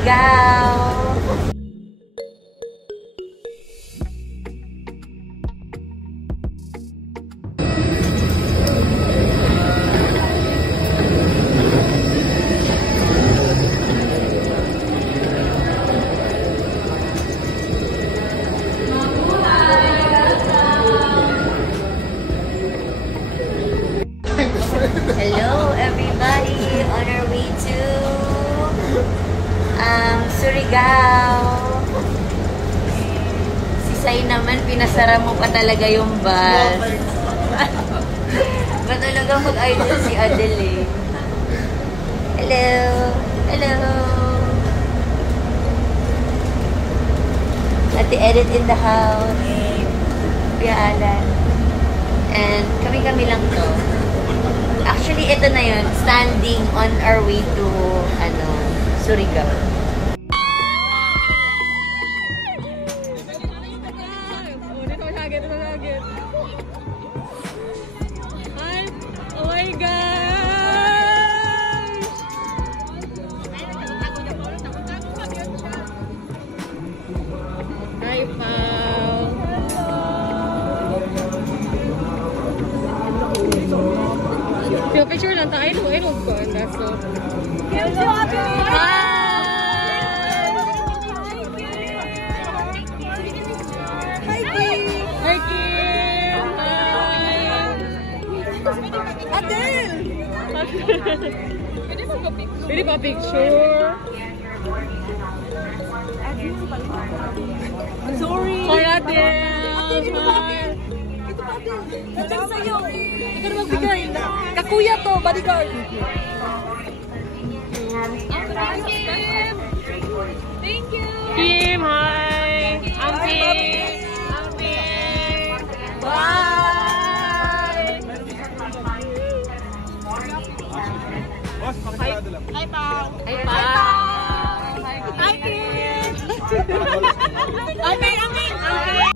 Surigao! Hello everybody! On our way to Surigao. Si Sai naman, pinasara mo pa talaga yung bus. Ba talaga mag-idol si Adele? Hello! Hello! Ate Edit in the house. Kuya Alan. And kami-kami lang to. Actually, ito na yun. Standing on our way to, Surigao. Oh my gosh! Hi, Pao! Yung picture lang tayo, I don't go and that's so. Hi! Hi, Kim! Hi, Kim! Hi! Adele! Pwede pa picture? Sorry! Hi, Adele! Hi! Ito sa'yo! Ikaw na magbigay. Kakuya to, bodyguard. Kim! Thank you! Kim, hi! Auntie! Auntie! Bye! Hi, Pao! Hi, Pao! Hi, Kim! Amin! Amin! Amin!